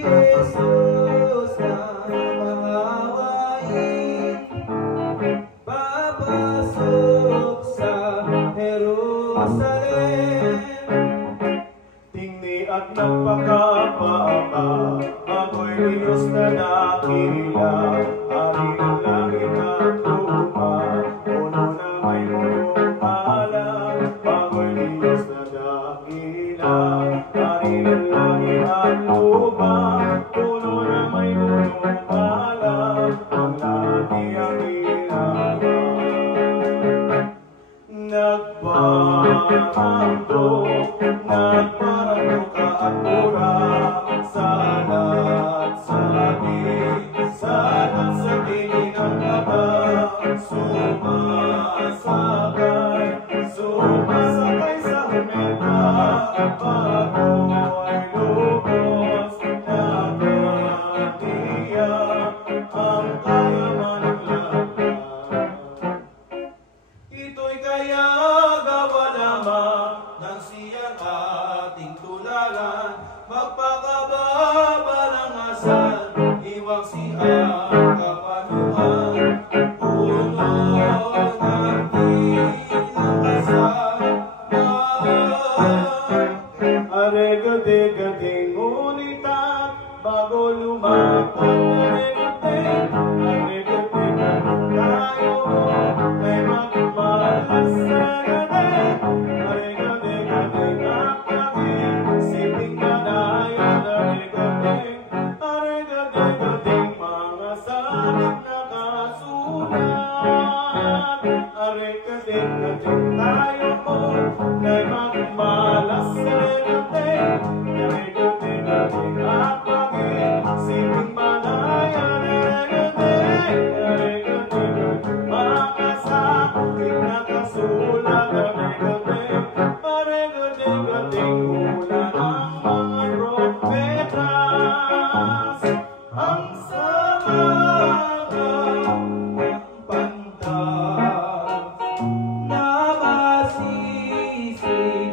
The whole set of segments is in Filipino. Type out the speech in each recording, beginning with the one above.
Jesus na maawain, papasok sa Jerusalem. Tingni at nagpakapapa, ako'y Diyos na dakila, ari ng langit at lupa, puno na may punong alam. Ako'y Diyos na dakila, ari ng langit at lupa, puno na may punong alam. Ang lagi ang ilawan, nagparanggo ka at mura, salat sa tingin ng kaba, sumasakay sa humeta, bago ay lubos, nagatiya ang kayaman ng lahat. Ito'y kaya gawa lamang ng siyang ating tularan, magpakababa ng asal, iwang siyang kapanuhan, puno ng tinakasal. Aregading ngunit at bago lumapad, aregading tayo ay magmalas sa gabi. Aregading siping kanayan, aregading mga sabit na kasulat. Aregading tayo po ay magmalas sa gabi. Aregading siping kanayan, aregading mga sabit na kasulat. Aregading hula ng mga propetas, ang sama ng pantas na masising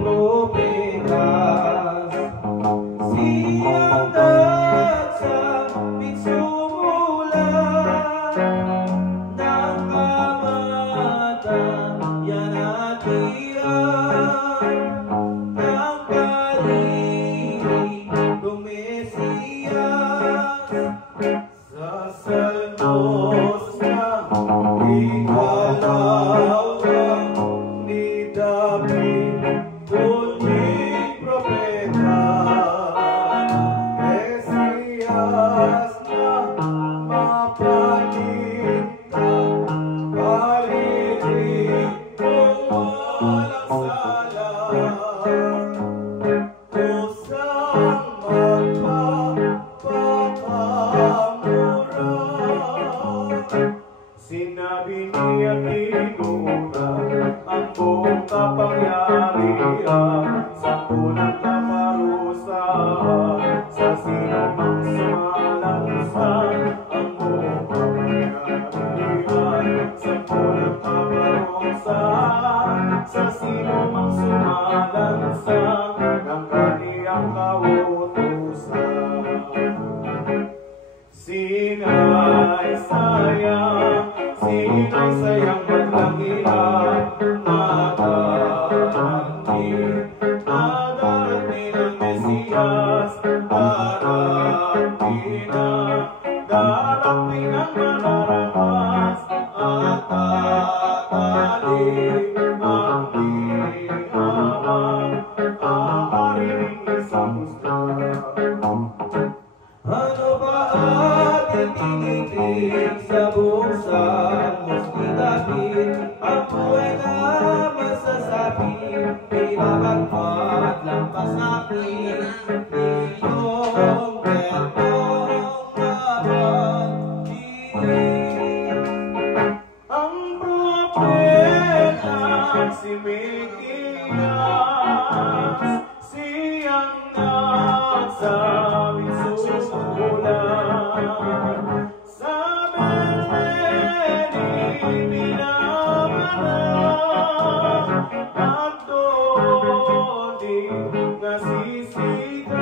propetas. Siyang nagsabing sumulat ng kamatayan at hirap ng pag-ibig Mesiyas. Sa salmos na ikalawa ni David, tunying propeta, Mesiyas na mapaninta, palilig kung walang sala, kusang magpapakamura. Sinabi niya tinura ang buong kapangyarihan, sa punang kaparusahan, sa sino mang sumalansan. Ang buong kapangyarihan, sa punang kaparusahan, sa sino mang sumalansan ng kaniyang kautusan. Sinay sayang maglangihan, nadarating ang Mesiyas, darating ang manaramas, at tataling ang dihaman, aarinig sa husgan. Ano ba ating tinitig sa buong salmos ni David? Ang buhay na masasabi, pinapagpag lampas natin, iyong bertong mabagdilig. Ang propetang si Mekias, siyang nagsabing sumulat, sa Bethlehem pinanganak, at doon din nasisikat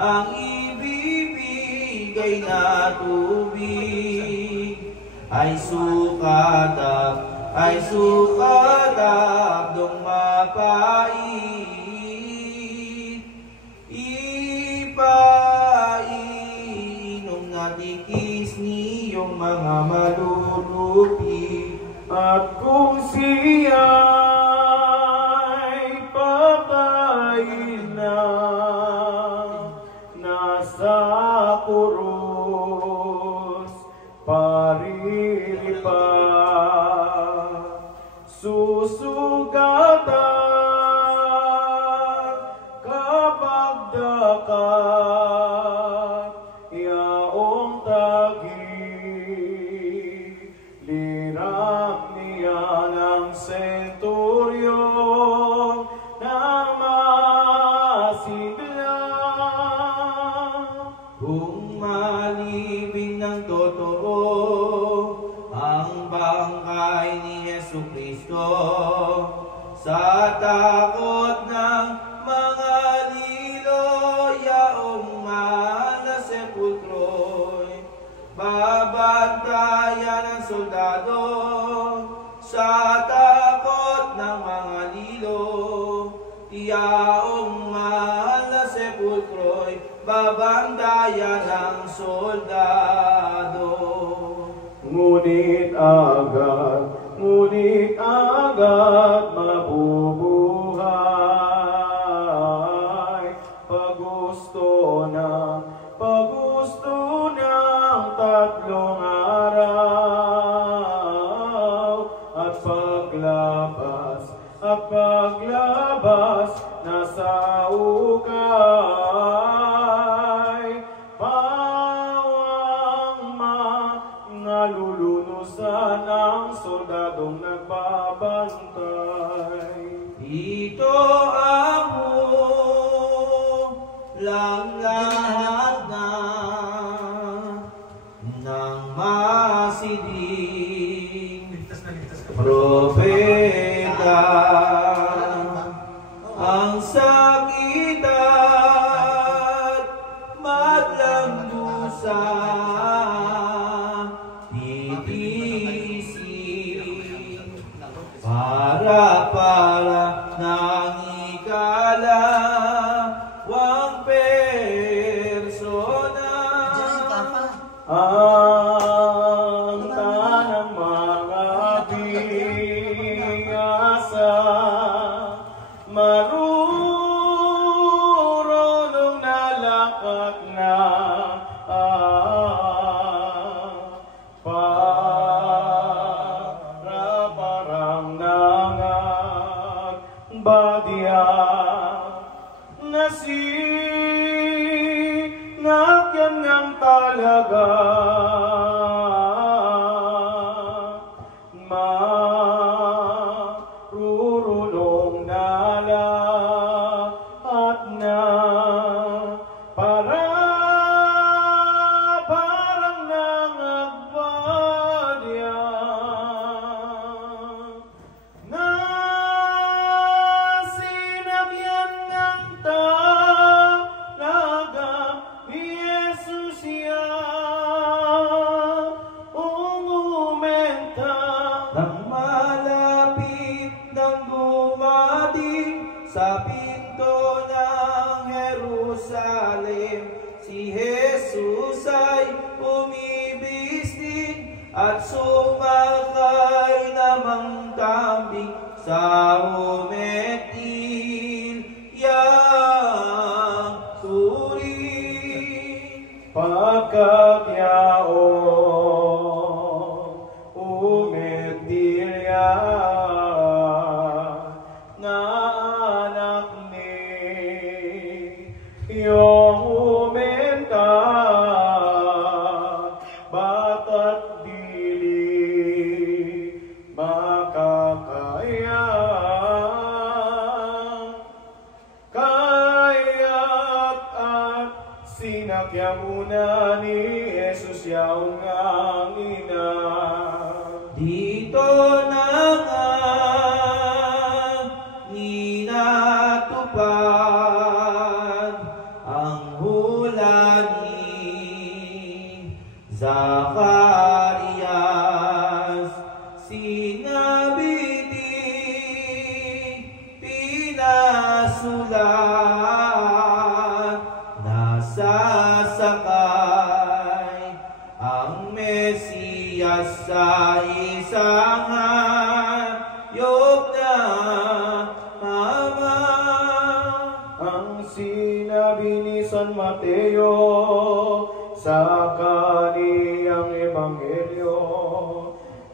ang ibibigay na tubig ay sukatak dong mapait. Ipainom na tikis niyong mga malulupi. At kung siya'y patay na, nasa krus parirpa, susugatan kapag dakat yaong tagiliran niya ng senturyon na masigla. Kung malibing ng totoo ang bangkay ni Jesucristo, sa takot ng mga lilo, yaong mahal na sepulkro'y babantayan ng soldado. Sa takot ng mga lilo, yaong mahal na sepulkro'y babantayan ng soldado. Ngunit agad mabubuhay pag gusto ng tatlong araw at paglabas nasa ukay, pawang nalulunusan ang soldadong nagbabantay. Ito ang hulang lahat na ng masiling propeta. Ang sakit at madlang dusa titiisin para ng ikalawang persona. Ang tanang mga pingasa marunong na lakat na parang nangagbadya na sinakyan ng talaga. Marurunong na lahat na parang nangagbadya na sinakyan ng talaga ni Jesus siya umumenta. Nang malapit nang dumating sa pinto ng Jerusalem, si Jesus ay umibisig at sumakay namang kambing sa umetiliyang turing. Pagkakyaong umetilya na anak ni yung umenta, bata't dili makakaya, kaya't at sinakya muna ni Jesus yaong ang ina. Dito na nga ninatupad ang hula ni Zacarias. isang hayop na Ama. Ang sinabi ni San Mateo sa kaniyang ebanghelyo,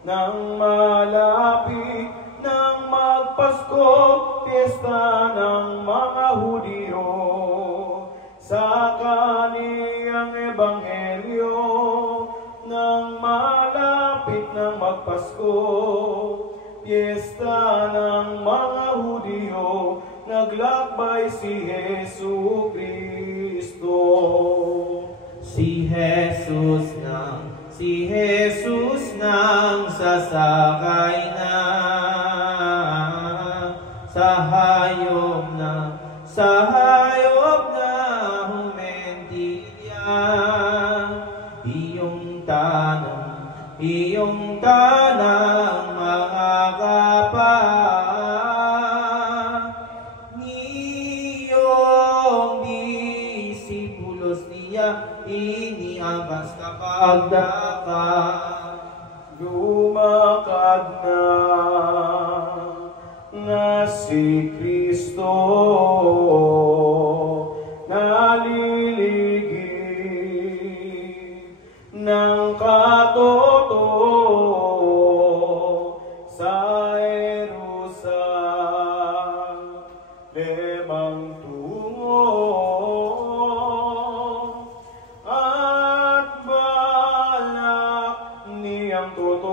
nang malapit ng magpasko, piyesta ng mga Hudyo. Sa kaniyang ebanghelyo, nang malapit ng magpasko, piyesta ng mga Hudyo, naglakbay si Jesucristo. Si Jesus nang sasakay na sa hayop na humentilya, iyong tanang mga kapa, niyong disipulos niya iniangkas kapag Lumakad na si Kristo, naliligid ng katoto sa Jerusalem ang tungo, at balak niyang tutunan